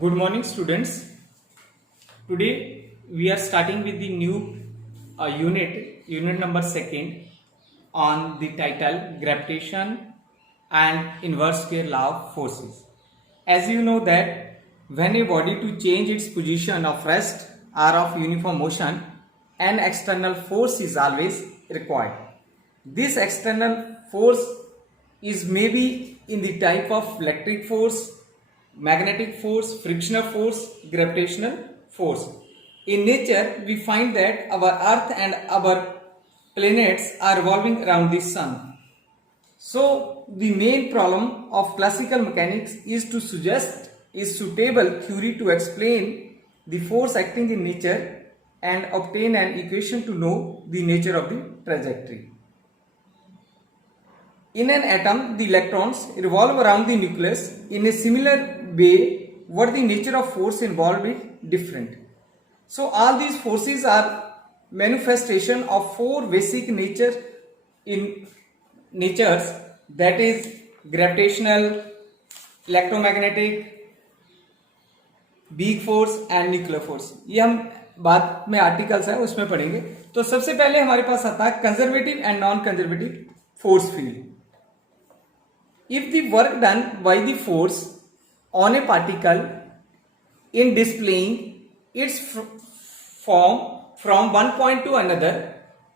Good morning, students. Today we are starting with the new unit number second on the title Gravitation and Inverse Square Law of Forces. As you know that when a body to change its position of rest or of uniform motion, an external force is always required. This external force is maybe in the type of electric force, magnetic force, frictional force, gravitational force. In nature, we find that our Earth and our planets are revolving around the Sun. So, the main problem of classical mechanics is to suggest a suitable theory to explain the force acting in nature and obtain an equation to know the nature of the trajectory. In an atom, the electrons revolve around the nucleus in a similar way, what the nature of force involved is different. So all these forces are manifestation of four basic natures, that is gravitational, electromagnetic, weak force and nuclear force. ये हम बाद में articles है उसमें पढ़ेंगे. तो सबसे पहले हमारे पास आता है conservative and non conservative force field. If the work done by the force on a particle in displaying its form from one point to another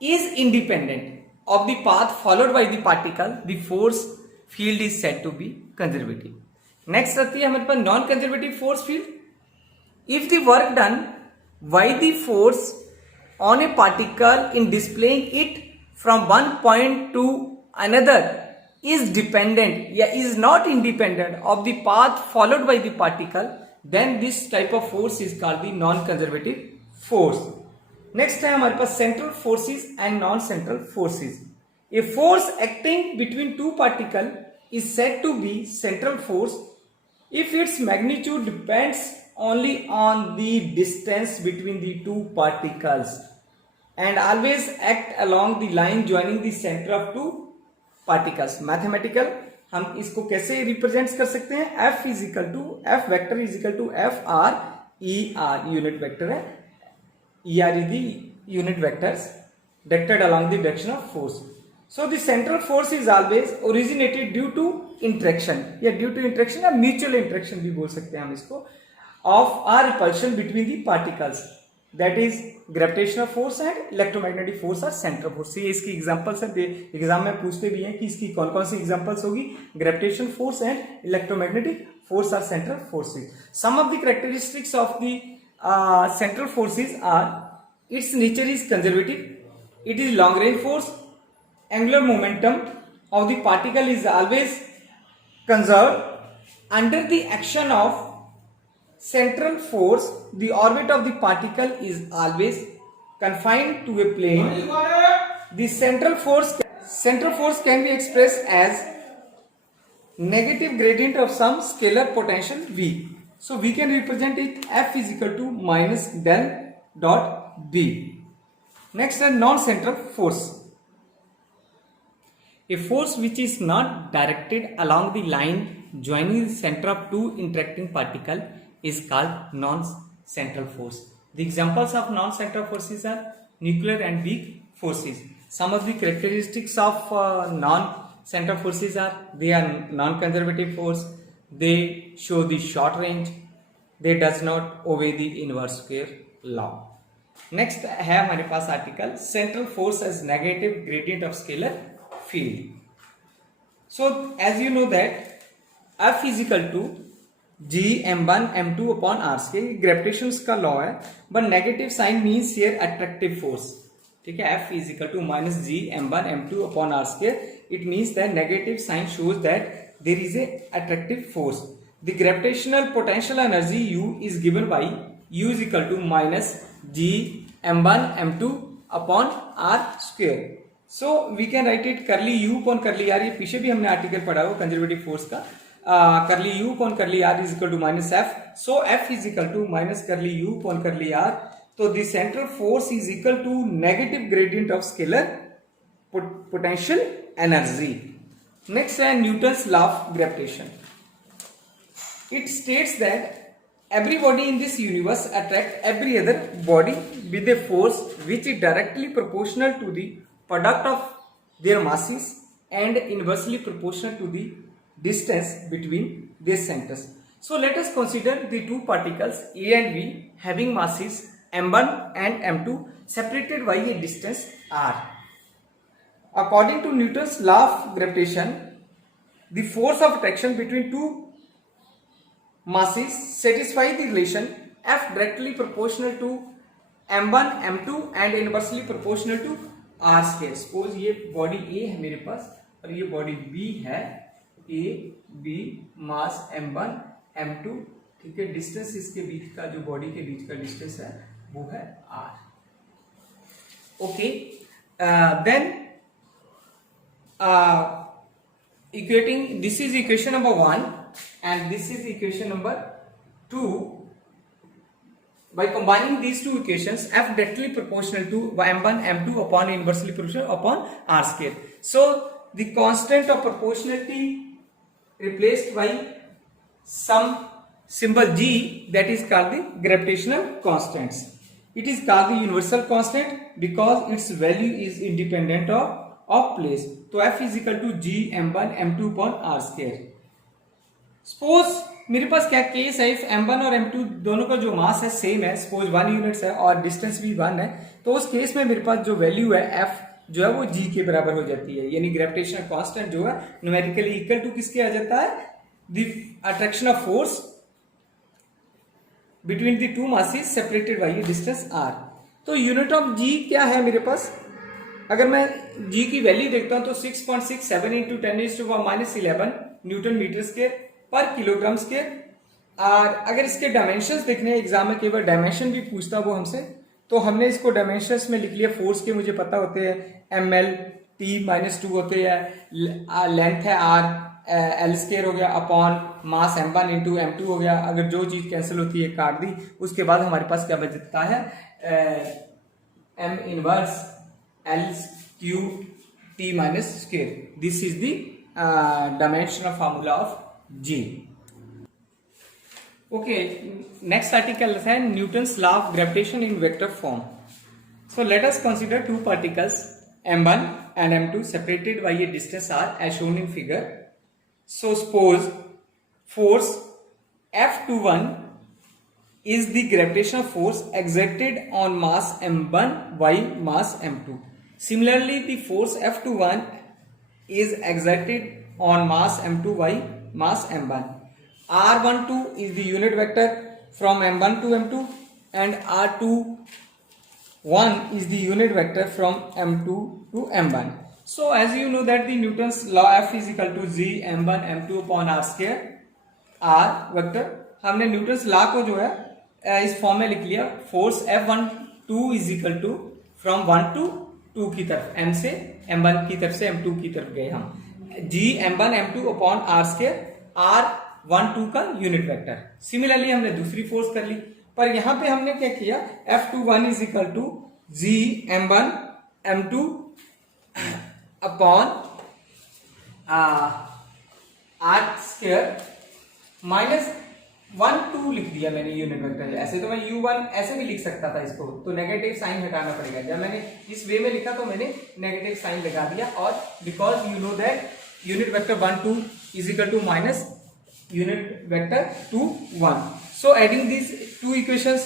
is independent of the path followed by the particle, the force field is said to be conservative. Next आती है हमारे पास non conservative force field. If the work done by the force on a particle in displaying it from one point to another is dependent या is not independent of the path followed by the particle, then this type of force is called the non-conservative force. Next है हमारे पास central forces and non-central forces. A force acting between two particles is said to be central force if its magnitude depends only on the distance between the two particles and always act along the line joining the center of two particles. Mathematical हम इसको कैसे represent कर सकते हैं? F equal to F vector equal to F R E R unit vector है. E R is the unit vectors directed along the direction of force. So the central force is always originated due to interaction या due to interaction या mutual interaction भी बोल सकते हैं हम इसको of or repulsion between the particles. That is gravitational force and electromagnetic force are central force. ये इसकी एग्जांपल्स है, एग्जाम में पूछते भी हैं कि इसकी कौन कौन सी एग्जांपल्स होगी. Gravitation force and electromagnetic force are central forces. Some of the characteristics of the central forces are its nature is conservative, it is long range force, angular momentum of the particle is always conserved under the action of central force. The orbit of the particle is always confined to a plane. The central force can be expressed as negative gradient of some scalar potential V. So we can represent it F is equal to minus del dot B. Next is non-central force. A force which is not directed along the line joining the center of two interacting particles is called non-central force. The examples of non-central forces are nuclear and weak forces. Some of the characteristics of non-central forces are they are non-conservative force, they show the short range, they does not obey the inverse square law. Next है हमारे पास article central force as negative gradient of scalar field. So as you know that F is equal to G m1 m2 upon r square. Gravitation का law है, but negative sign means here attractive force. ठीक है, F is equal to minus G m1 m2 upon r square. It means that negative sign shows that there is a attractive force. The gravitational potential energy U is given by U is equal to minus G m1 m2 upon r square. So we can write it curly U upon curly r. ये पीछे भी हमने article पढ़ा हो conservative force का. करली U upon करली R is equal to minus F. So F is equal to minus करली U upon करली R. So the central force is equal to negative gradient of scalar potential energy. Next है Newton's law of gravitation. It states that every body in this universe attract every other body with a force which is directly proportional to the product of their masses and inversely proportional to the distance between their centers. So let us consider the two particles A and B having masses m1 and m2 separated by a distance r. According to Newton's law of gravitation, the force of attraction between two masses satisfy the relation F directly proportional to m1 m2 and inversely proportional to r square. Suppose ये body A है मेरे पास और ये body B है, A B mass m1 m2, ठीक है, distance इसके बीच का जो बॉडी के बीच का डिस्टेंस है वो है r. Okay, then equating, this is equation number 1 and this is equation number 2. By combining these two equations, F directly proportional to m1 m2 upon inversely proportional upon r square. So the constant of proportionality replaced by some symbol g, that is called the gravitational constants. It is called the universal constant because its value is independent of place. तो F is equal to g m1 m2 upon r square. Suppose मेरे पास क्या case है, if m1 और m2 दोनों का जो मास है same है, सपोज 1 यूनिट्स है और डिस्टेंस भी 1 है, तो उस केस में मेरे पास जो वैल्यू है F जो है वो g के बराबर हो जाती है, यानी ग्रेविटेशनल कांस्टेंट जो है न्यूमेरिकली इक्वल टू किसके आ जाता है, the attraction of force between the two masses separated by A distance r. तो यूनिट ऑफ g क्या है मेरे पास, अगर मैं g की वैल्यू देखता हूं तो 6.67 इंटू 10⁻11 न्यूटन मीटर स्क्वायर पर किलोग्राम स्क्वायर. और अगर इसके डायमेंशंस देखने हैं, एग्जाम में केवल डायमेंशन भी पूछता वो हमसे, तो हमने इसको डायमेंशंस में लिख लिया. फोर्स के मुझे पता होते हैं ml t-2 होते हैं, लेंथ है r, एल स्क्वायर हो गया upon mass m1 into m2 हो गया. अगर जो चीज कैंसिल होती है काट दी, उसके बाद हमारे पास क्या बचता है, m inverse l cube t square. This is the dimensional formula of G. Okay, next article है Newton's law of gravitation in vector form. So let us consider two particles m1 and m2 separated by a distance r as shown in figure. So suppose force F21 is the gravitational force exerted on mass m1 by mass m2. Similarly, the force F21 is exerted on mass m2 by mass m1. R12 is the unit vector from m1 to m2 and R21 is the unit vector from m2 to m1. So as you know that the Newton's law F is equal to g m1 m2 upon r square. R vector हमने Newton's law को जो है इस form में लिख लिया. Force F12 is equal to from 1 to 2 की तरफ, m से m1 की तरफ से m2 की तरफ गए हम, g m1 m2 upon r square, r12 का यूनिट वेक्टर. सिमिलरली हमने दूसरी फोर्स कर ली, पर यहां पे हमने क्या किया, F21 is equal to g m1 m2 upon r square minus 1 2 लिख दिया मैंने यूनिट वेक्टर. ऐसे तो मैं u1 ऐसे भी लिख सकता था इसको, तो नेगेटिव साइन हटाना पड़ेगा. जब मैंने इस वे में लिखा तो मैंने नेगेटिव साइन लगा दिया, और because you know that unit vector 1 2 is equal to minus unit vector 2 1. So adding these two equations,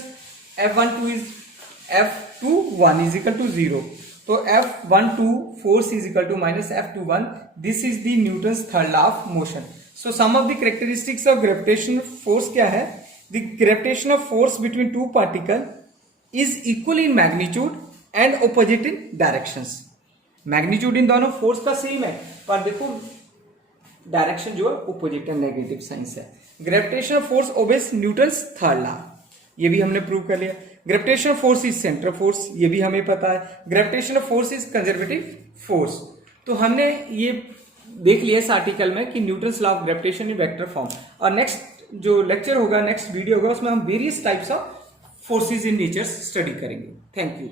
F12 is F21 is equal to 0. So F12 force is equal to minus F21. This is the Newton's third law of motion. So some of the characteristics of gravitational force क्या है? The gravitational force between two particles is equal in magnitude and opposite in directions. Magnitude इन दोनों force का same है, पर देखो direction जो है अपोजिट एंड नेगेटिव साइन है. Gravitational force obeys Newton's third law, ये भी हमने प्रूव कर लिया. Gravitational force is central force, ये भी हमें पता है. Gravitational force is conservative force. तो हमने ये देख लिया इस आर्टिकल में कि Newton's law of gravitation in vector form. और नेक्स्ट जो लेक्चर होगा, नेक्स्ट वीडियो होगा, उसमें हम various types of forces in nature study करेंगे. Thank you.